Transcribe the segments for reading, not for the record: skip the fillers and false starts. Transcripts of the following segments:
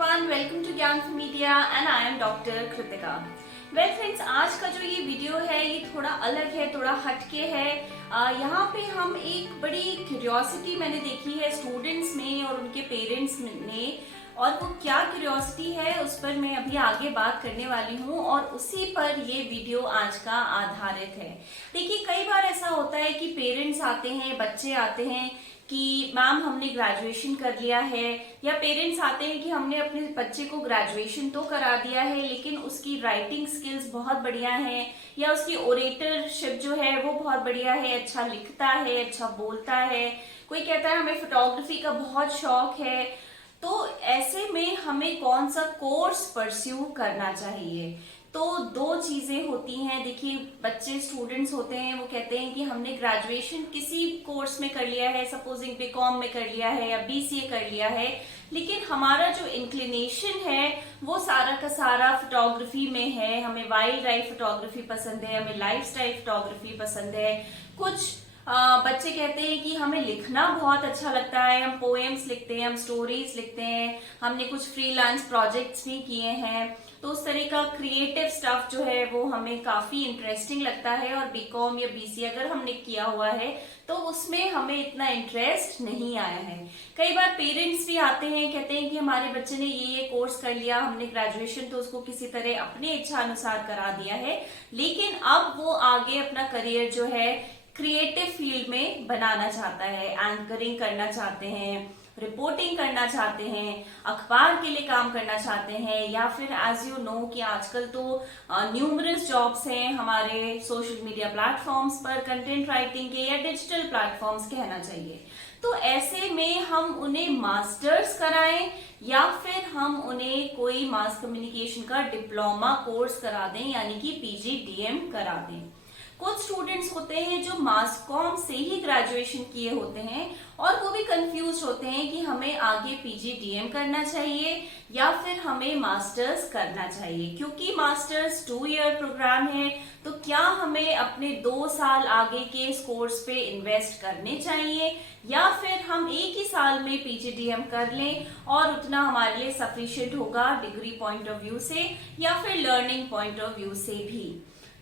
everyone, welcome to ज्ञान for Media and I am Dr. Kritika. Well friends, आज का जो ये वीडियो है ये थोड़ा अलग है, थोड़ा हटके है। यहाँ पे हम एक बड़ी क्यूरियोसिटी मैंने देखी है स्टूडेंट्स में और उनके पेरेंट्स ने, और वो क्या क्यूरियोसिटी है उस पर मैं अभी आगे बात करने वाली हूँ और उसी पर ये वीडियो आज का आधारित है। देखिए, कई बार ऐसा होता है कि पेरेंट्स आते हैं, बच्चे आते हैं कि मैम हमने ग्रेजुएशन कर लिया है, या पेरेंट्स आते हैं कि हमने अपने बच्चे को ग्रेजुएशन तो करा दिया है लेकिन उसकी राइटिंग स्किल्स बहुत बढ़िया है, या उसकी ओरेटरशिप जो है वो बहुत बढ़िया है, अच्छा लिखता है, अच्छा बोलता है। कोई कहता है हमें फोटोग्राफी का बहुत शौक है। तो ऐसे में हमें कौन सा कोर्स परस्यू करना चाहिए? तो दो चीजें होती हैं। देखिए, बच्चे स्टूडेंट्स होते हैं, वो कहते हैं कि हमने ग्रेजुएशन किसी कोर्स में कर लिया है, सपोजिंग बीकॉम में कर लिया है या बीसीए कर लिया है, लेकिन हमारा जो इंक्लिनेशन है वो सारा का सारा फोटोग्राफी में है। हमें वाइल्ड लाइफ फोटोग्राफी पसंद है, हमें लाइफस्टाइल फोटोग्राफी पसंद है। कुछ बच्चे कहते हैं कि हमें लिखना बहुत अच्छा लगता है, हम पोएम्स लिखते हैं, हम स्टोरीज लिखते हैं, हमने कुछ फ्रीलांस प्रोजेक्ट्स भी किए हैं। तो उस तरह का क्रिएटिव स्टफ जो है वो हमें काफी इंटरेस्टिंग लगता है। और बीकॉम या बीसीए अगर हमने किया हुआ है तो उसमें हमें इतना इंटरेस्ट नहीं आया है। कई बार पेरेंट्स भी आते हैं, कहते हैं कि हमारे बच्चे ने ये कोर्स कर लिया, हमने ग्रेजुएशन तो उसको किसी तरह अपने इच्छा अनुसार करा दिया है, लेकिन अब वो आगे अपना करियर जो है क्रिएटिव फील्ड में बनाना चाहता है, एंकरिंग करना चाहते हैं, रिपोर्टिंग करना चाहते हैं, अखबार के लिए काम करना चाहते हैं, या फिर एज यू नो कि आजकल तो न्यूमरस जॉब्स हैं हमारे सोशल मीडिया प्लेटफॉर्म्स पर, कंटेंट राइटिंग के या डिजिटल प्लेटफॉर्म्स कहना चाहिए। तो ऐसे में हम उन्हें मास्टर्स कराएं या फिर हम उन्हें कोई मास कम्युनिकेशन का डिप्लोमा कोर्स करा दें, यानी कि पीजीडीएम करा दें। कुछ स्टूडेंट्स होते हैं जो मास कॉम से ही ग्रेजुएशन किए होते हैं और वो भी कंफ्यूज होते हैं कि हमें आगे पीजीडीएम करना चाहिए या फिर हमें मास्टर्स करना चाहिए। क्योंकि मास्टर्स 2 ईयर प्रोग्राम है, तो क्या हमें अपने 2 साल आगे के इस कोर्स पे इन्वेस्ट करने चाहिए, या फिर हम एक ही साल में पीजीडीएम कर लें और उतना हमारे लिए सफिशिएंट होगा डिग्री पॉइंट ऑफ व्यू से या फिर लर्निंग पॉइंट ऑफ व्यू से भी।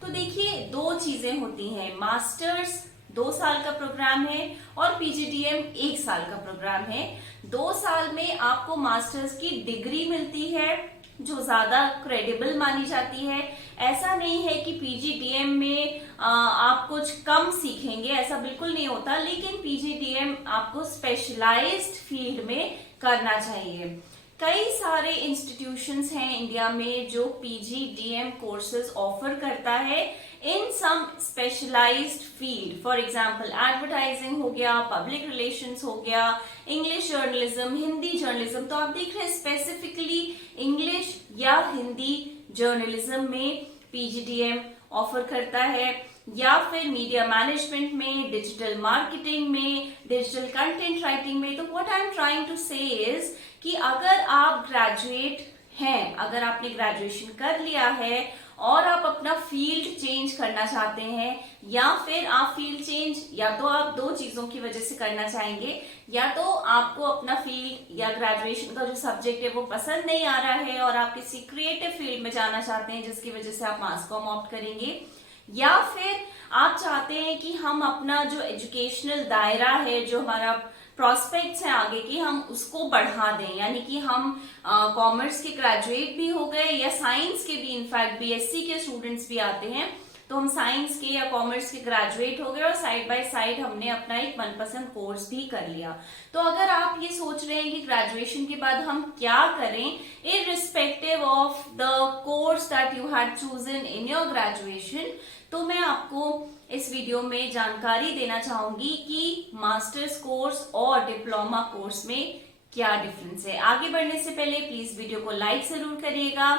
तो देखिए, दो चीजें होती हैं। मास्टर्स 2 साल का प्रोग्राम है और पीजीडीएम 1 साल का प्रोग्राम है। 2 साल में आपको मास्टर्स की डिग्री मिलती है जो ज्यादा क्रेडिबल मानी जाती है। ऐसा नहीं है कि पीजीडीएम में आप कुछ कम सीखेंगे, ऐसा बिल्कुल नहीं होता, लेकिन पीजीडीएम आपको स्पेशलाइज्ड फील्ड में करना चाहिए। कई सारे इंस्टीट्यूशंस हैं इंडिया में जो पीजीडीएम कोर्सेज ऑफर करता है in some specialised field. For example advertising हो गया, पब्लिक रिलेशंस हो गया, इंग्लिश जर्नलिज्म, हिंदी जर्नलिज्म। तो आप देख रहे हैं स्पेसिफिकली इंग्लिश या हिंदी जर्नलिज्म में पीजीडीएम ऑफर करता है, या फिर मीडिया मैनेजमेंट में, डिजिटल मार्केटिंग में, डिजिटल कंटेंट राइटिंग में। तो what I am trying to say is कि अगर आप ग्रेजुएट हैं, अगर आपने ग्रेजुएशन कर लिया है और आप अपना फील्ड चेंज करना चाहते हैं, या फिर आप फील्ड चेंज या तो आप 2 चीजों की वजह से करना चाहेंगे, या तो आपको अपना फील्ड या ग्रेजुएशन का जो सब्जेक्ट है वो पसंद नहीं आ रहा है और आप किसी क्रिएटिव फील्ड में जाना चाहते हैं जिसकी वजह से आप मास कॉम ऑप्ट करेंगे, या फिर आप चाहते हैं कि हम अपना जो एजुकेशनल दायरा है, जो हमारा प्रोस्पेक्ट्स हैं आगे की, हम उसको बढ़ा दें। यानी कि हम कॉमर्स के ग्रेजुएट भी हो गए या साइंस के भी, इनफैक्ट बीएससी के स्टूडेंट्स भी आते हैं, तो हम साइंस के या कॉमर्स के ग्रेजुएट हो गए और साइड बाय साइड हमने अपना एक मनपसंद कोर्स भी कर लिया। तो अगर आप ये सोच रहे हैं कि ग्रेजुएशन के बाद हम क्या करें, irrespective of the course that you had chosen in your graduation, तो मैं आपको इस वीडियो में जानकारी देना चाहूंगी कि मास्टर्स कोर्स और डिप्लोमा कोर्स में क्या डिफरेंस है। आगे बढ़ने से पहले प्लीज वीडियो को लाइक जरूर करिएगा,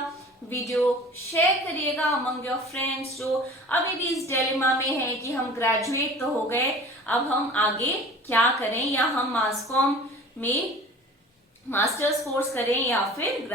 वीडियो शेयर करिएगा अमंग योर फ्रेंड्स जो अभी भी इस डिलेमा में है कि हम ग्रेजुएट तो हो गए, अब हम आगे क्या करें, या हम मास कॉम में मास्टर्स कोर्स करें या फिर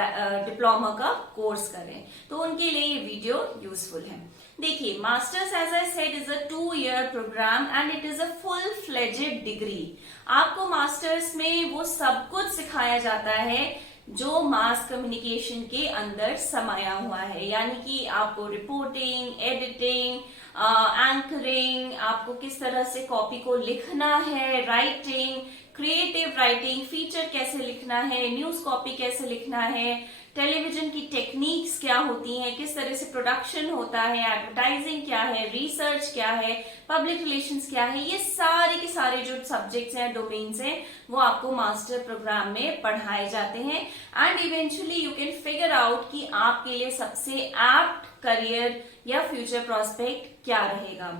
डिप्लोमा का कोर्स करें। तो उनके लिए ये वीडियो यूजफुल है। देखिए, masters as I said is a 2 year programme and it is a full fledged degree. आपको मास्टर्स में वो सब कुछ सिखाया जाता है जो मास कम्युनिकेशन के अंदर समाया हुआ है। यानी कि आपको रिपोर्टिंग, एडिटिंग, एंकरिंग, आपको किस तरह से कॉपी को लिखना है, राइटिंग, क्रिएटिव राइटिंग, फीचर कैसे लिखना है, न्यूज कॉपी कैसे लिखना है, टेलीविजन की टेक्निक्स क्या होती हैं, किस तरह से प्रोडक्शन होता है, एडवर्टाइजिंग क्या है, रिसर्च क्या है, पब्लिक रिलेशंस क्या है, ये सारे के सारे जो सब्जेक्ट्स हैं, डोमेन्स हैं, वो आपको मास्टर प्रोग्राम में पढ़ाए जाते हैं। And eventually you can figure out कि आपके लिए सबसे एप्ट करियर या फ्यूचर प्रोस्पेक्ट क्या रहेगा।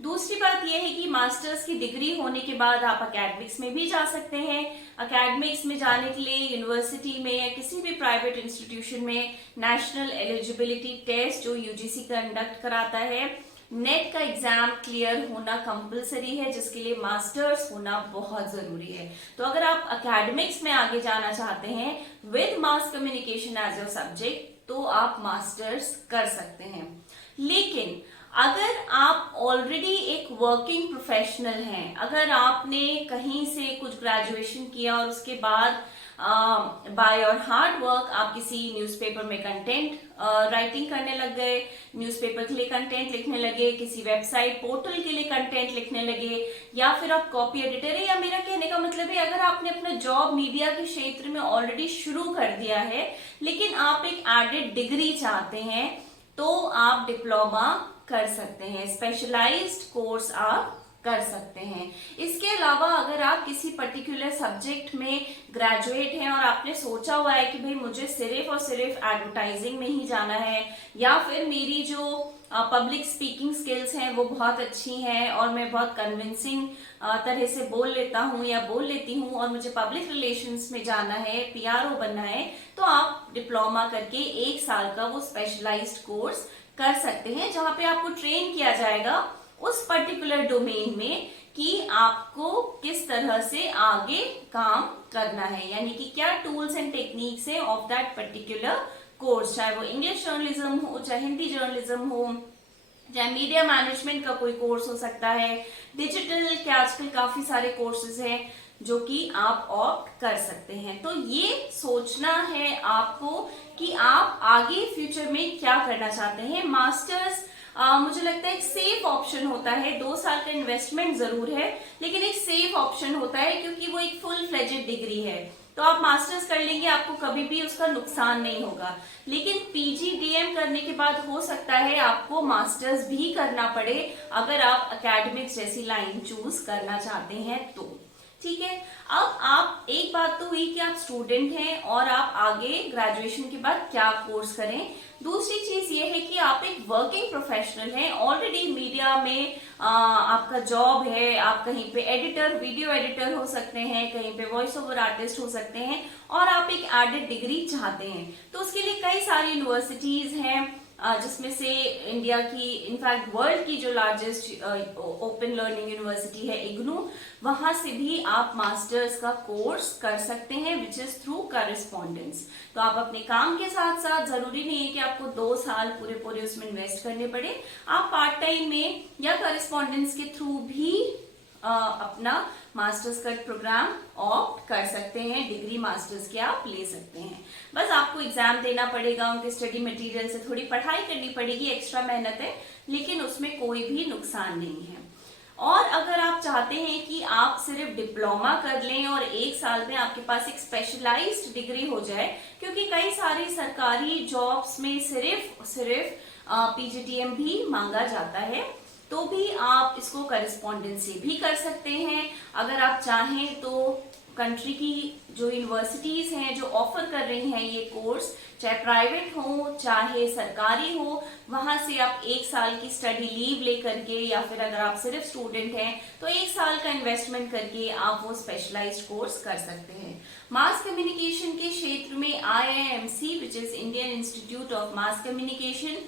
दूसरी बात यह है कि मास्टर्स की डिग्री होने के बाद आप एकेडमिक्स में भी जा सकते हैं। एकेडमिक्स में जाने के लिए यूनिवर्सिटी में या किसी भी प्राइवेट इंस्टीट्यूशन में नेशनल एलिजिबिलिटी टेस्ट जो यूजीसी कंडक्ट कराता है, नेट का एग्जाम क्लियर होना कंपलसरी है, जिसके लिए मास्टर्स होना बहुत जरूरी है। तो अगर आप एकेडमिक्स में आगे जाना चाहते हैं with mass communication as your subject, तो आप मास्टर्स कर सकते हैं। लेकिन अगर आप ऑलरेडी एक वर्किंग प्रोफेशनल हैं, अगर आपने कहीं से कुछ ग्रेजुएशन किया और उसके बाद बाय योर हार्ड वर्क आप किसी न्यूज़पेपर में कंटेंट राइटिंग करने लग गए, न्यूज़पेपर के लिए कंटेंट लिखने लगे, किसी वेबसाइट पोर्टल के लिए कंटेंट लिखने लगे, या फिर आप कॉपी एडिटर है, या मेरा कहने का मतलब है अगर आपने अपना जॉब मीडिया के क्षेत्र में ऑलरेडी शुरू कर दिया है, लेकिन आप एक एडेड डिग्री चाहते हैं, तो आप डिप्लोमा कर सकते हैं, स्पेशलाइज्ड कोर्स आप कर सकते हैं। इसके अलावा अगर आप किसी पर्टिकुलर सब्जेक्ट में ग्रेजुएट हैं और आपने सोचा हुआ है कि भाई मुझे सिर्फ और सिर्फ एडवर्टाइजिंग में ही जाना है, या फिर मेरी जो पब्लिक स्पीकिंग स्किल्स हैं वो बहुत अच्छी हैं और मैं बहुत कन्विंसिंग तरह से बोल लेता हूँ या बोल लेती हूँ और मुझे पब्लिक रिलेशंस में जाना है, पीआरओ बनना है, तो आप डिप्लोमा करके 1 साल का वो स्पेशलाइज्ड कोर्स कर सकते हैं, जहां पे आपको ट्रेन किया जाएगा उस पर्टिकुलर डोमेन में कि आपको किस तरह से आगे काम करना है, यानी कि क्या टूल्स एंड टेक्निक्स है ऑफ दैट पर्टिकुलर कोर्स, चाहे वो इंग्लिश जर्नलिज्म हो, चाहे हिंदी जर्नलिज्म हो, चाहे मीडिया मैनेजमेंट का कोई कोर्स हो सकता है, डिजिटल के आजकल काफी सारे कोर्सेज हैं जो कि आप ऑप्ट कर सकते हैं। तो ये सोचना है आपको कि आप आगे फ्यूचर में क्या करना चाहते हैं। मास्टर्स मुझे लगता है एक सेफ ऑप्शन होता है, 2 साल का इन्वेस्टमेंट जरूर है, लेकिन एक सेफ ऑप्शन होता है क्योंकि वो एक फुल फ्लेजेड डिग्री है। तो आप मास्टर्स कर लेंगे, आपको कभी भी उसका नुकसान नहीं होगा। लेकिन पीजीडीएम करने के बाद हो सकता है आपको मास्टर्स भी करना पड़े अगर आप एकेडमिक्स जैसी लाइन चूज करना चाहते हैं तो। ठीक है, अब आप एक बात तो हुई कि आप स्टूडेंट हैं और आप आगे ग्रेजुएशन के बाद क्या कोर्स करें। दूसरी चीज ये है कि आप एक वर्किंग प्रोफेशनल हैं, ऑलरेडी मीडिया में आपका जॉब है, आप कहीं पे एडिटर, वीडियो एडिटर हो सकते हैं, कहीं पे वॉइस ओवर आर्टिस्ट हो सकते हैं, और आप एक एडेड डिग्री चाहते हैं, तो उसके लिए कई सारी यूनिवर्सिटीज हैं, जिसमें से इंडिया की, इनफैक्ट वर्ल्ड की जो लार्जेस्ट ओपन लर्निंग यूनिवर्सिटी है इग्नू, वहां से भी आप मास्टर्स का कोर्स कर सकते हैं विच इज थ्रू करस्पॉन्डेंस। तो आप अपने काम के साथ साथ, जरूरी नहीं है कि आपको 2 साल पूरे पूरे उसमें इन्वेस्ट करने पड़े, आप पार्ट टाइम में या करस्पॉन्डेंस के थ्रू भी अपना मास्टर्स का प्रोग्राम ऑप्ट कर सकते हैं, डिग्री मास्टर्स की आप ले सकते हैं। बस आपको एग्जाम देना पड़ेगा, उनके स्टडी मटेरियल से थोड़ी पढ़ाई करनी पड़ेगी, एक्स्ट्रा मेहनत है, लेकिन उसमें कोई भी नुकसान नहीं है। और अगर आप चाहते हैं कि आप सिर्फ डिप्लोमा कर लें और 1 साल में आपके पास एक स्पेशलाइज्ड डिग्री हो जाए, क्योंकि कई सारी सरकारी जॉब्स में सिर्फ पीजीडीएम भी मांगा जाता है, तो भी आप इसको करस्पॉन्डेंस से भी कर सकते हैं। अगर आप चाहें तो कंट्री की जो यूनिवर्सिटीज हैं जो ऑफर कर रही हैं ये कोर्स, चाहे प्राइवेट हो चाहे सरकारी हो, वहां से आप 1 साल की स्टडी लीव लेकर के, या फिर अगर आप सिर्फ स्टूडेंट हैं तो 1 साल का इन्वेस्टमेंट करके आप वो स्पेशलाइज्ड कोर्स कर सकते हैं। मास कम्युनिकेशन के क्षेत्र में IIMC which is Indian institute of mass communication,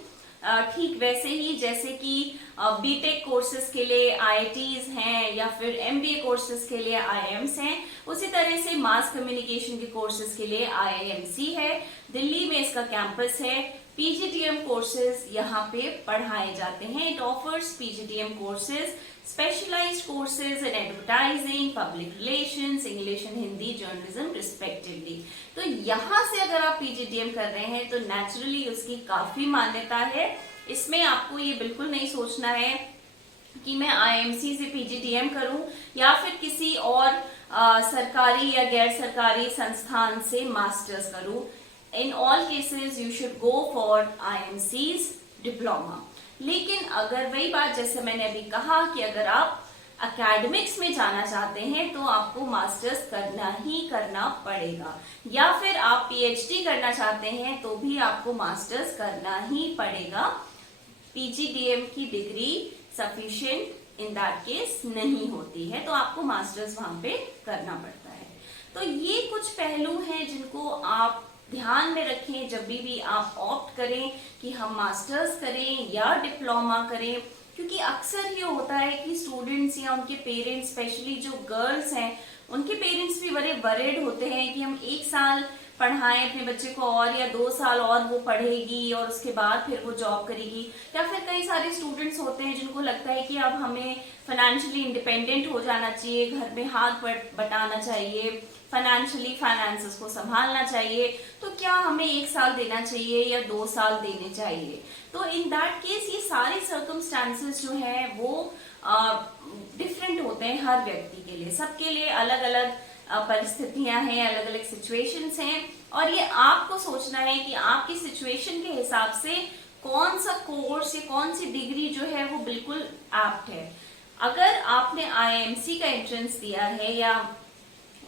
ठीक वैसे ही जैसे कि बीटेक कोर्सेज के लिए IITs हैं या फिर MBA कोर्सेज के लिए IIMs हैं, उसी तरह से मास कम्युनिकेशन के कोर्सेज के लिए IIMC है। दिल्ली में इसका कैंपस है। PGDM कोर्सेज यहाँ पे पढ़ाए जाते हैं। It offers PGDM courses specialized courses in advertising, public relations, English and Hindi journalism respectively. तो यहाँ से अगर आप PGDM कर रहे हैं तो नेचुरली उसकी काफी मान्यता है। इसमें आपको ये बिल्कुल नहीं सोचना है कि मैं IIMC से PGDM करूं या फिर किसी और सरकारी या गैर सरकारी संस्थान से मास्टर्स करूं। In all cases you should go for IIMC's diploma. लेकिन अगर वही बात जैसे मैंने अभी कहा कि अगर आप एकेडमिक्स में जाना चाहते हैं तो आपको मास्टर्स करना ही करना पड़ेगा, या फिर आप PhD करना चाहते हैं तो भी आपको मास्टर्स करना ही पड़ेगा। PGDM की degree sufficient in that case नहीं होती है, तो आपको मास्टर्स वहां पे करना पड़ता है। तो ये कुछ पहलू हैं जिनको आप ध्यान में रखें जब भी आप ऑप्ट करें कि हम मास्टर्स करें या डिप्लोमा करें, क्योंकि अक्सर ये होता है कि स्टूडेंट्स या उनके पेरेंट्स, स्पेशली जो गर्ल्स हैं, उनके पेरेंट्स भी बड़े वरीड होते हैं कि हम 1 साल पढ़ाएं अपने बच्चे को और या 2 साल और वो पढ़ेगी और उसके बाद फिर वो जॉब करेगी। या फिर कई सारे स्टूडेंट्स होते हैं जिनको लगता है कि अब हमें फाइनेंशियली इंडिपेंडेंट हो जाना चाहिए, घर में हाथ बटाना चाहिए, फाइनेंशियली फाइनेंसेस को संभालना चाहिए, तो क्या हमें 1 साल देना चाहिए या 2 साल देने चाहिए। तो इन दैट केस ये सारे सर्कमस्टांसेस जो है वो डिफरेंट होते हैं हर व्यक्ति के लिए। सबके लिए अलग अलग परिस्थितियां हैं, अलग अलग सिचुएशंस हैं, और ये आपको सोचना है कि आपकी सिचुएशन के हिसाब से कौन सा कोर्स या कौन सी डिग्री जो है वो बिल्कुल एप्ट है। अगर आपने IIMC का एंट्रेंस दिया है या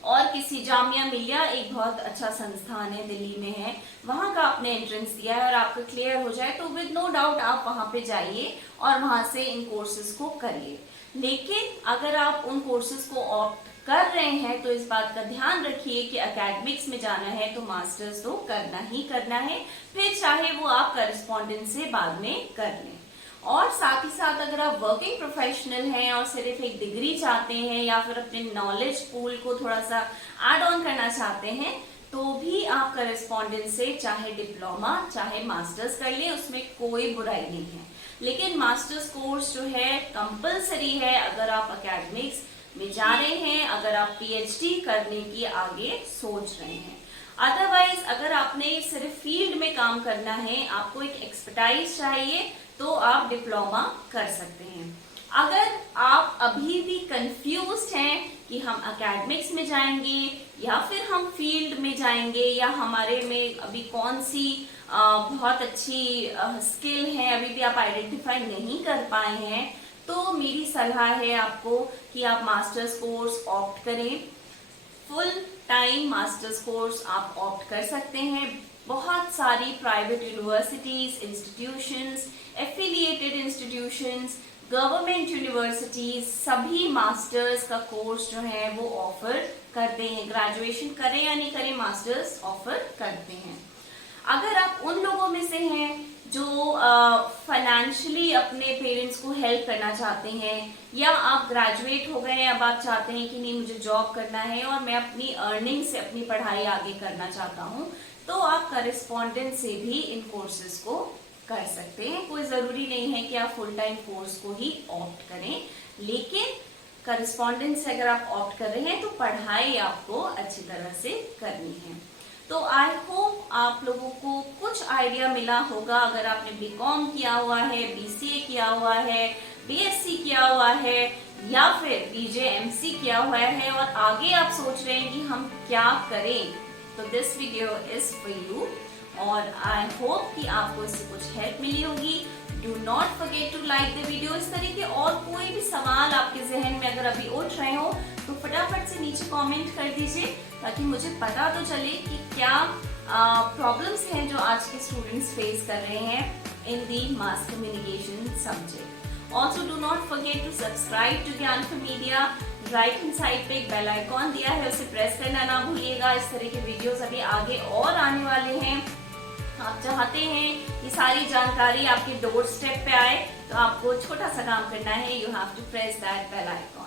और किसी जामिया मिलिया, एक बहुत अच्छा संस्थान है दिल्ली में है, वहां का आपने एंट्रेंस दिया है और आपका क्लियर हो जाए तो विद नो डाउट आप वहां पे जाइए और वहां से इन कोर्सेज को करिए। लेकिन अगर आप उन कोर्सेज को ऑप्ट कर रहे हैं तो इस बात का ध्यान रखिए कि एकेडमिक्स में जाना है तो मास्टर्स तो करना ही करना है, फिर चाहे वो आप करस्पॉन्डेंस से बाद में कर लें। और साथ ही साथ अगर आप वर्किंग प्रोफेशनल हैं और सिर्फ एक डिग्री चाहते हैं या फिर अपने नॉलेज पूल को थोड़ा सा ऐड ऑन करना चाहते हैं तो भी आप करस्पॉन्डेंस से चाहे डिप्लोमा चाहे मास्टर्स कर लें, उसमें कोई बुराई नहीं है। लेकिन मास्टर्स कोर्स जो है कंपलसरी है अगर आप एकेडमिक्स में जा रहे हैं, अगर आप PhD करने की आगे सोच रहे हैं। अदरवाइज अगर आपने सिर्फ फील्ड में काम करना है, आपको एक एक्सपर्टाइज चाहिए, तो आप डिप्लोमा कर सकते हैं। अगर आप अभी भी कंफ्यूज्ड हैं कि हम एकेडमिक्स में जाएंगे या फिर हम फील्ड में जाएंगे या हमारे में अभी कौन सी बहुत अच्छी स्किल है, अभी भी आप आइडेंटिफाई नहीं कर पाए हैं, तो मेरी सलाह है आपको कि आप मास्टर्स कोर्स ऑप्ट करें। फुल टाइम मास्टर्स कोर्स आप ऑप्ट कर सकते हैं। बहुत सारी private universities, institutions, affiliated institutions, government universities सभी मास्टर्स का कोर्स जो है वो ऑफर करते हैं। ग्रेजुएशन करें या नहीं करें, मास्टर्स ऑफर करते हैं। अगर आप उन लोगों में से हैं जो फाइनेंशियली अपने पेरेंट्स को हेल्प करना चाहते हैं, या आप ग्रेजुएट हो गए हैं, अब आप चाहते हैं कि नहीं मुझे जॉब करना है और मैं अपनी अर्निंग से अपनी पढ़ाई आगे करना चाहता हूं, तो आप करस्पॉन्डेंस से भी इन कोर्सेज को कर सकते हैं। कोई जरूरी नहीं है कि आप फुल टाइम कोर्स को ही ऑप्ट करें, लेकिन करस्पॉन्डेंस से अगर आप ऑप्ट कर रहे हैं तो पढ़ाई आपको अच्छी तरह से करनी है। तो आई होप आप लोगों को कुछ आइडिया मिला होगा। अगर आपने BCom किया हुआ है, BCA किया हुआ है, BSc किया हुआ है या फिर BJMC किया हुआ है और आगे आप सोच रहे हैं कि हम क्या करें, तो this video is for you. और आई होप कि आपको इससे कुछ हेल्प मिली होगी। Do not forget to like the video. इस तरह के और कोई भी सवाल आपके जहन में अगर अभी उठ रहे हो तो फटाफट से नीचे कमेंट कर दीजिए, ताकि मुझे पता तो चले कि क्या प्रॉब्लम्स हैं जो आज के स्टूडेंट्स फेस कर रहे हैं in the mass communication subject. Also do not forget to subscribe to Gyanphal media. Right hand side पे एक बेल आइकॉन दिया है, उसे प्रेस करना ना भूलिएगा। इस तरह के वीडियोस अभी आगे और आने वाले हैं। आप चाहते हैं कि सारी जानकारी आपके डोर स्टेप पे आए, तो आपको छोटा सा काम करना है, you have to press that bell icon.